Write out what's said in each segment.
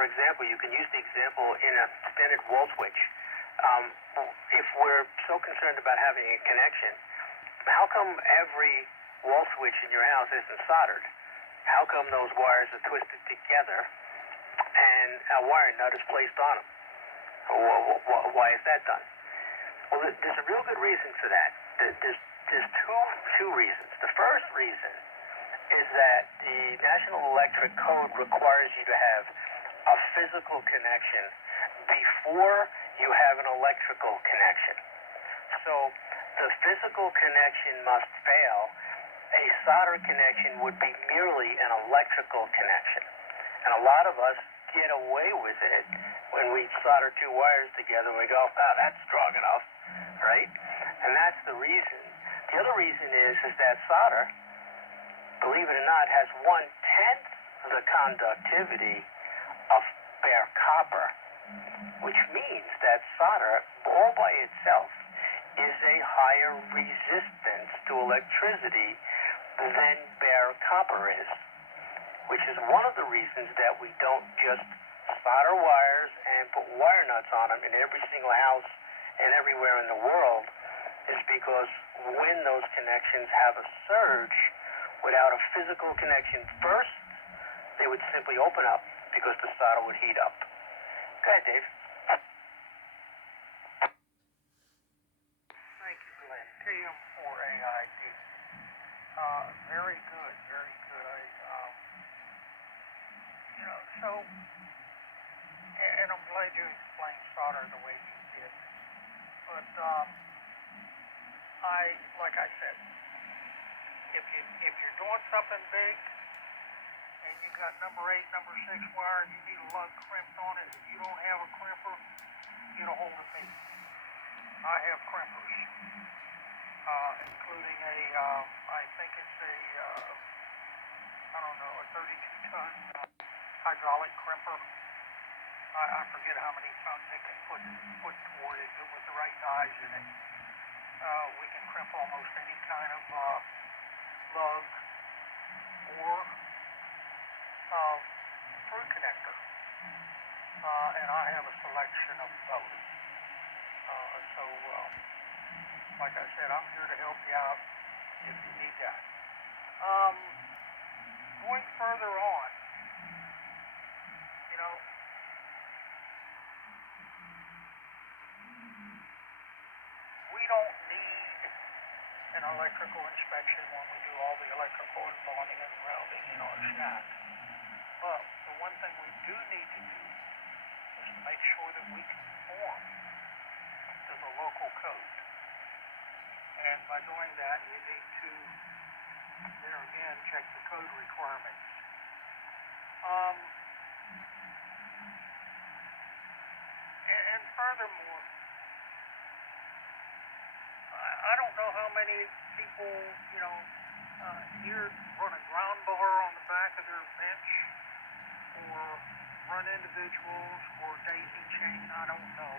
for example, you can use the example in a standard wall switch. Um, if we're so concerned about having a connection, how come every wall switch in your house isn't soldered? How come those wires are twisted together and a wiring nut is placed on them? Why is that done? Well, there's a real good reason for that. There's two reasons. The first reason is that the National Electric Code requires you to have a physical connection before you have an electrical connection. So the physical connection must fail. A solder connection would be merely an electrical connection. And a lot of us get away with it when we solder two wires together. We go, oh, that's strong enough, right? And that's the reason. The other reason is that solder, believe it or not, has 1/10 of the conductivity of bare copper, which means that solder all by itself is a higher resistance to electricity than bare copper is, which is one of the reasons that we don't just solder wires and put wire nuts on them in every single house and everywhere in the world, is because when those connections have a surge without a physical connection first, they would simply open up because the solder would heat up. Go ahead, Dave. Thank you, Glenn. TM4AID. Very good, very good. And I'm glad you explained solder the way you did. But like I said, if you're doing something big and you got number 8, number 6 wire, you need a lug crimped on it. If you don't have a crimper, get a hold of me. I have crimpers, including I think it's a 32-ton hydraulic crimper. I forget how many tons it can put toward it, but with the right dies in it, we can crimp almost any kind of lug or through connector. And I have a selection of both. Like I said, I'm here to help you out if you need that. Going further on, we don't need an electrical inspection when we do all the electrical and bonding and welding in our shack. But the one thing we do need to do is to make sure that we conform to the local code. And by doing that, you need to, there again, check the code requirements. And furthermore, I don't know how many people, here run a ground bar on the back of their bench, or run individuals, or daisy chain, I don't know.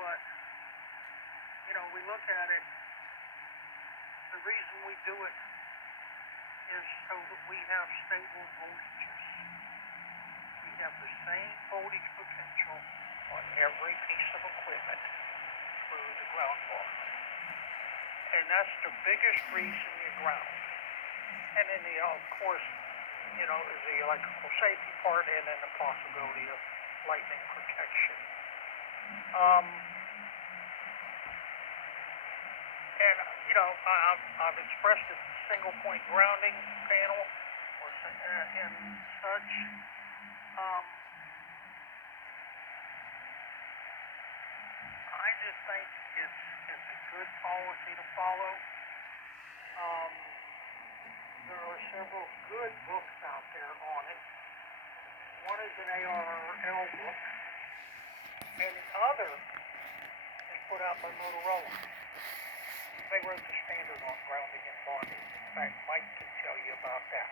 But, we look at it, the reason we do it is so that we have stable voltages. We have the same voltage potential on every piece of equipment through the ground bar. And that's the biggest reason you ground. And then, of course, is the electrical safety part, and then the possibility of lightning protection. And, I've expressed a single point grounding panel and such. I just think it's a good policy to follow. There are several good books out there on it. One is an ARRL book, and the other is put out by Motorola. They wrote the standard on grounding and bonding. In fact, Mike can tell you about that.